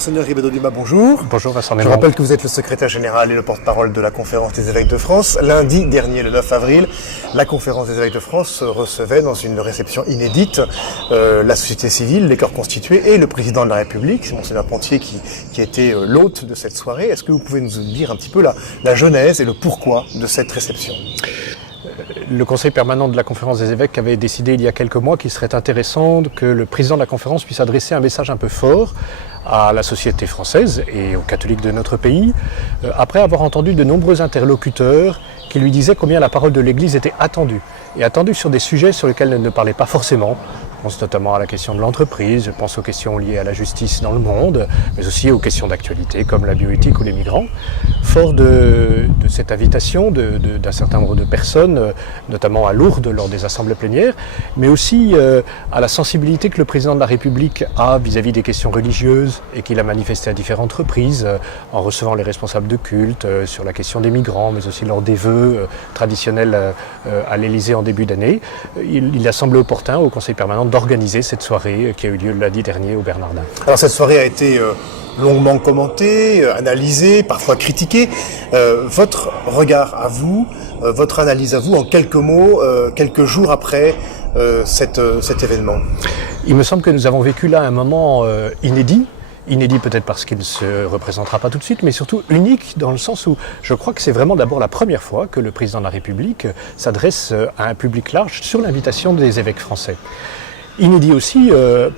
Monseigneur Ribeiro Lima, bonjour. Bonjour Vincent Je rappelle que vous êtes le secrétaire général et le porte-parole de la Conférence des évêques de France. Lundi dernier, le 9 avril, la Conférence des évêques de France recevait dans une réception inédite la société civile, les corps constitués et le président de la République, c'est Monseigneur Pontier qui était l'hôte de cette soirée. Est-ce que vous pouvez nous dire un petit peu la genèse et le pourquoi de cette réception ? Le Conseil permanent de la Conférence des évêques avait décidé il y a quelques mois qu'il serait intéressant que le président de la conférence puisse adresser un message un peu fort à la société française et aux catholiques de notre pays, après avoir entendu de nombreux interlocuteurs qui lui disaient combien la parole de l'Église était attendue, et attendue sur des sujets sur lesquels elle ne parlait pas forcément. Je pense notamment à la question de l'entreprise, je pense aux questions liées à la justice dans le monde, mais aussi aux questions d'actualité comme la bioéthique ou les migrants. Fort de cette invitation d'un certain nombre de personnes, notamment à Lourdes lors des assemblées plénières, mais aussi à la sensibilité que le président de la République a vis-à-vis des questions religieuses et qu'il a manifesté à différentes reprises en recevant les responsables de culte sur la question des migrants, mais aussi lors des vœux traditionnels à l'Élysée en début d'année. Il a semblé opportun au Conseil permanent d'organiser cette soirée qui a eu lieu lundi dernier au Bernardin. Alors cette soirée a été longuement commentée, analysée, parfois critiquée. Votre regard à vous, votre analyse à vous en quelques mots, quelques jours après cet événement. Il me semble que nous avons vécu là un moment inédit. Inédit peut-être parce qu'il ne se représentera pas tout de suite, mais surtout unique dans le sens où je crois que c'est vraiment d'abord la première fois que le président de la République s'adresse à un public large sur l'invitation des évêques français. Inédit aussi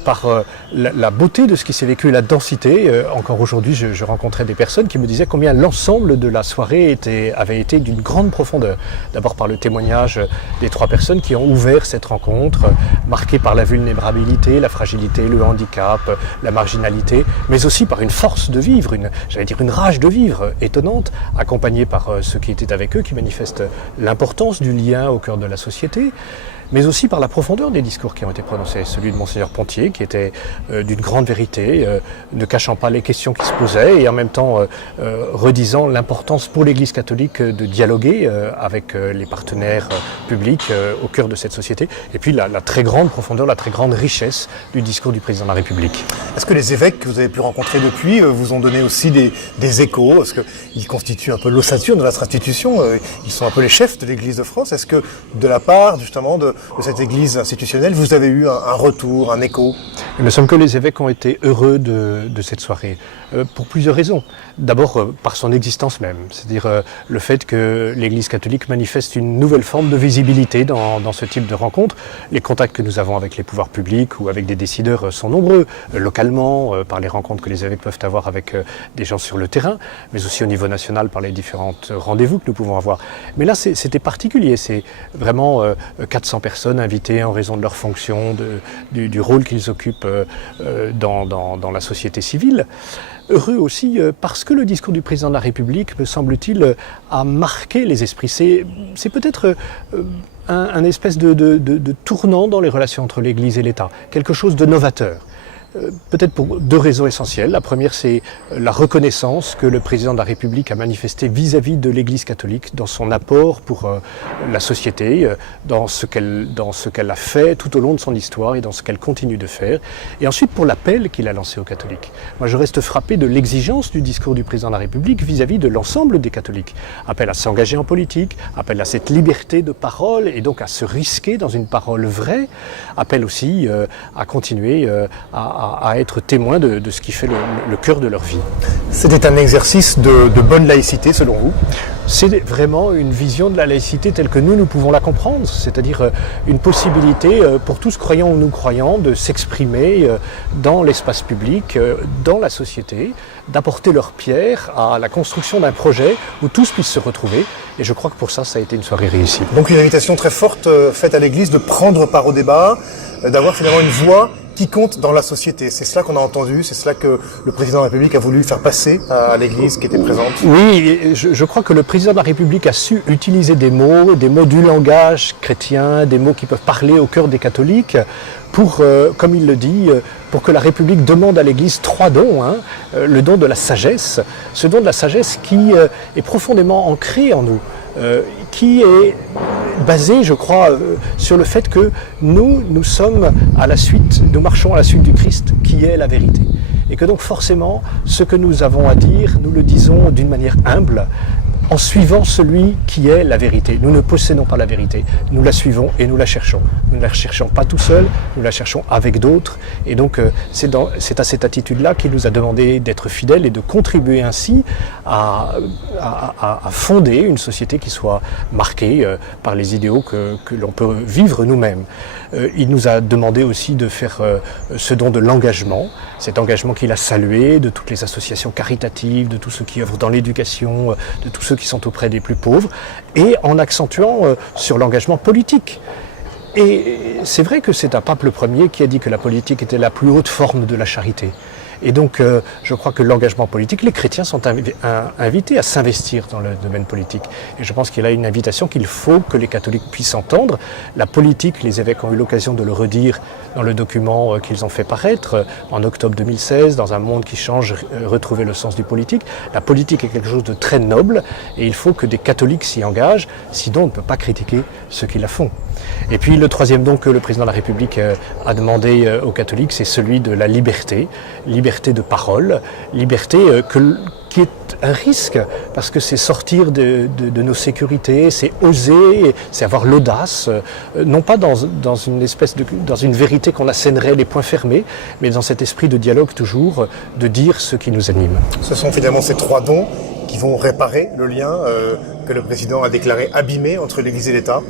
par la beauté de ce qui s'est vécu, la densité. Encore aujourd'hui, je rencontrais des personnes qui me disaient combien l'ensemble de la soirée avait été d'une grande profondeur. D'abord par le témoignage des trois personnes qui ont ouvert cette rencontre, marquée par la vulnérabilité, la fragilité, le handicap, la marginalité, mais aussi par une force de vivre, une rage de vivre étonnante, accompagnée par ceux qui étaient avec eux, qui manifestent l'importance du lien au cœur de la société, mais aussi par la profondeur des discours qui ont été prononcés. Celui de Monseigneur Pontier, qui était d'une grande vérité, ne cachant pas les questions qui se posaient et en même temps redisant l'importance pour l'Église catholique de dialoguer avec les partenaires publics au cœur de cette société. Et puis la très grande profondeur, la très grande richesse du discours du président de la République. Est-ce que les évêques que vous avez pu rencontrer depuis vous ont donné aussi des échos? Parce qu'ils constituent un peu l'ossature de notre institution, ils sont un peu les chefs de l'Église de France. Est-ce que de la part justement de cette église institutionnelle, vous avez eu un retour, un écho? Il me semble que les évêques ont été heureux de cette soirée, pour plusieurs raisons. D'abord par son existence même, c'est-à-dire le fait que l'Église catholique manifeste une nouvelle forme de visibilité dans ce type de rencontre. Les contacts que nous avons avec les pouvoirs publics ou avec des décideurs sont nombreux, localement, par les rencontres que les évêques peuvent avoir avec des gens sur le terrain, mais aussi au niveau national par les différents rendez-vous que nous pouvons avoir. Mais là, c'était particulier, c'est vraiment 400 personnes invitées en raison de leur fonction, du rôle qu'ils occupent dans la société civile. Heureux aussi parce que le discours du président de la République, me semble-t-il, a marqué les esprits. C'est peut-être un espèce de tournant dans les relations entre l'Église et l'État, quelque chose de novateur. Peut-être pour deux raisons essentielles. La première, c'est la reconnaissance que le président de la République a manifestée vis-à-vis de l'Église catholique dans son apport pour la société, dans ce qu'elle a fait tout au long de son histoire et dans ce qu'elle continue de faire. Et ensuite pour l'appel qu'il a lancé aux catholiques. Moi, je reste frappé de l'exigence du discours du président de la République vis-à-vis de l'ensemble des catholiques. Appel à s'engager en politique, appel à cette liberté de parole et donc à se risquer dans une parole vraie, appel aussi à continuer à être témoin de ce qui fait le cœur de leur vie. C'était un exercice de bonne laïcité selon vous? C'est vraiment une vision de la laïcité telle que nous pouvons la comprendre, c'est-à-dire une possibilité pour tous croyants ou non-croyants de s'exprimer dans l'espace public, dans la société, d'apporter leur pierre à la construction d'un projet où tous puissent se retrouver. Et je crois que pour ça a été une soirée réussie. Donc une invitation très forte faite à l'Église de prendre part au débat, d'avoir finalement une voix qui compte dans la société. C'est cela qu'on a entendu, c'est cela que le président de la République a voulu faire passer à l'Église qui était présente. Oui, je crois que le président de la République a su utiliser des mots du langage chrétien, des mots qui peuvent parler au cœur des catholiques, pour, comme il le dit, pour que la République demande à l'Église 3 dons. Le don de la sagesse, ce don de la sagesse qui est profondément ancré en nous, qui est basé, je crois, sur le fait que nous marchons à la suite du Christ, qui est la vérité. et que donc forcément, ce que nous avons à dire, nous le disons d'une manière humble, en suivant celui qui est la vérité. Nous ne possédons pas la vérité, nous la suivons et nous la cherchons. Nous ne la cherchons pas tout seuls, nous la cherchons avec d'autres. Et donc c'est à cette attitude-là qu'il nous a demandé d'être fidèles et de contribuer ainsi à fonder une société qui soit marquée par les idéaux que l'on peut vivre nous-mêmes. Il nous a demandé aussi de faire ce don de l'engagement, cet engagement qu'il a salué de toutes les associations caritatives, de tous ceux qui œuvrent dans l'éducation, de tous ceux qui sont auprès des plus pauvres, et en accentuant sur l'engagement politique. Et c'est vrai que c'est un pape le Ier qui a dit que la politique était la plus haute forme de la charité. Et donc, je crois que l'engagement politique, les chrétiens sont invités à s'investir dans le domaine politique. Et je pense qu'il y a une invitation qu'il faut que les catholiques puissent entendre. La politique, les évêques ont eu l'occasion de le redire dans le document qu'ils ont fait paraître en octobre 2016, dans un monde qui change, retrouver le sens du politique. La politique est quelque chose de très noble et il faut que des catholiques s'y engagent, sinon on ne peut pas critiquer ceux qui la font. Et puis le troisième don que le président de la République a demandé aux catholiques, c'est celui de la liberté, liberté de parole, liberté qui est un risque, parce que c'est sortir de nos sécurités, c'est oser, c'est avoir l'audace, non pas dans une vérité qu'on assènerait les poings fermés, mais dans cet esprit de dialogue toujours, de dire ce qui nous anime. Ce sont finalement ces trois dons qui vont réparer le lien que le président a déclaré abîmé entre l'Église et l'État.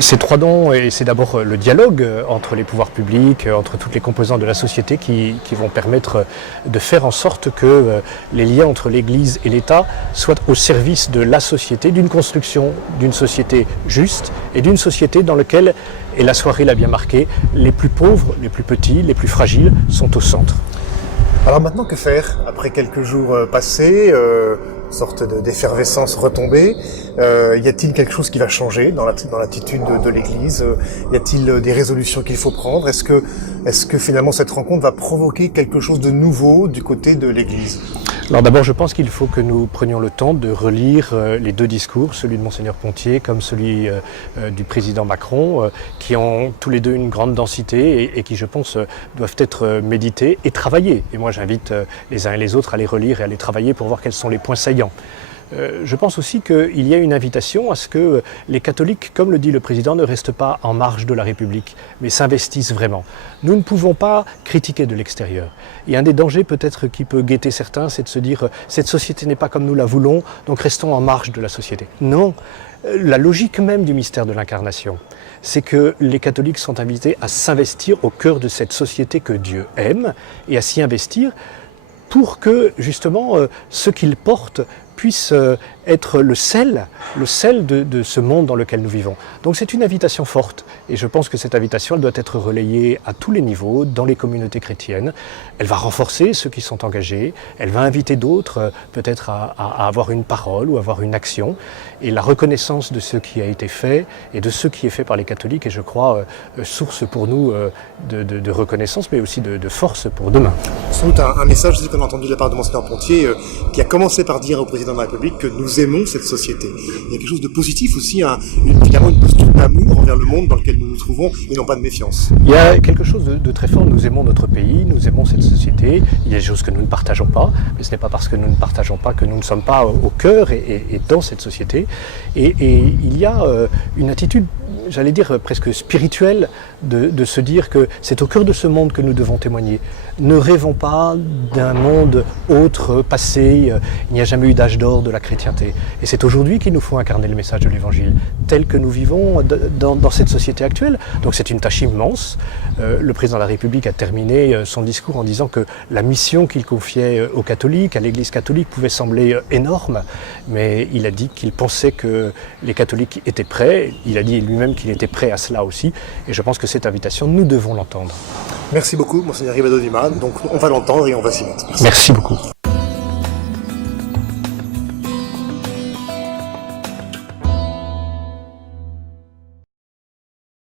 Ces trois dons, et c'est d'abord le dialogue entre les pouvoirs publics, entre toutes les composantes de la société qui vont permettre de faire en sorte que les liens entre l'Église et l'État soient au service de la société, d'une construction d'une société juste et d'une société dans laquelle, et la soirée l'a bien marqué, les plus pauvres, les plus petits, les plus fragiles sont au centre. Alors maintenant, que faire après quelques jours passés, sorte d'effervescence retombée? Y a-t-il quelque chose qui va changer dans l'attitude de l'Église? Y a-t-il des résolutions qu'il faut prendre? Est-ce que finalement cette rencontre va provoquer quelque chose de nouveau du côté de l'Église? Alors d'abord, je pense qu'il faut que nous prenions le temps de relire les deux discours, celui de Monseigneur Pontier comme celui du président Macron, qui ont tous les deux une grande densité et qui, je pense, doivent être médités et travaillés. Et moi, j'invite les uns et les autres à les relire et à les travailler pour voir quels sont les points saillants. Je pense aussi qu'il y a une invitation à ce que les catholiques, comme le dit le président, ne restent pas en marge de la République, mais s'investissent vraiment. Nous ne pouvons pas critiquer de l'extérieur. Et un des dangers peut-être qui peut guetter certains, c'est de se dire « cette société n'est pas comme nous la voulons, donc restons en marge de la société ». Non, la logique même du mystère de l'incarnation, c'est que les catholiques sont invités à s'investir au cœur de cette société que Dieu aime et à s'y investir pour que justement ce qu'ils portent puisse être le sel de ce monde dans lequel nous vivons. Donc c'est une invitation forte et je pense que cette invitation elle doit être relayée à tous les niveaux dans les communautés chrétiennes. Elle va renforcer ceux qui sont engagés, elle va inviter d'autres peut-être à avoir une parole ou avoir une action, et la reconnaissance de ce qui a été fait et de ce qui est fait par les catholiques est, je crois, source pour nous de reconnaissance mais aussi de force pour demain. Sans doute un message aussi qu'on a entendu de la part de Monseigneur Pontier qui a commencé par dire au président de la République que nous aimons cette société. Il y a quelque chose de positif aussi, finalement une posture d'amour envers le monde dans lequel nous nous trouvons et non pas de méfiance. Il y a quelque chose de très fort, nous aimons notre pays, nous aimons cette société, il y a des choses que nous ne partageons pas, mais ce n'est pas parce que nous ne partageons pas que nous ne sommes pas au cœur et dans cette société. Et il y a une attitude, j'allais dire presque spirituelle, de se dire que c'est au cœur de ce monde que nous devons témoigner. Ne rêvons pas d'un monde autre, passé, il n'y a jamais eu d'âge d'or de la chrétienté. Et c'est aujourd'hui qu'il nous faut incarner le message de l'Évangile, tel que nous vivons dans cette société actuelle. Donc c'est une tâche immense. Le président de la République a terminé son discours en disant que la mission qu'il confiait aux catholiques, à l'Église catholique, pouvait sembler énorme, mais il a dit qu'il pensait que les catholiques étaient prêts. Il a dit lui-même qu'il était prêt à cela aussi. Et je pense que cette invitation, nous devons l'entendre. Merci beaucoup, Monseigneur Ribado Dima. Donc on va l'entendre et on va s'y mettre. Merci beaucoup.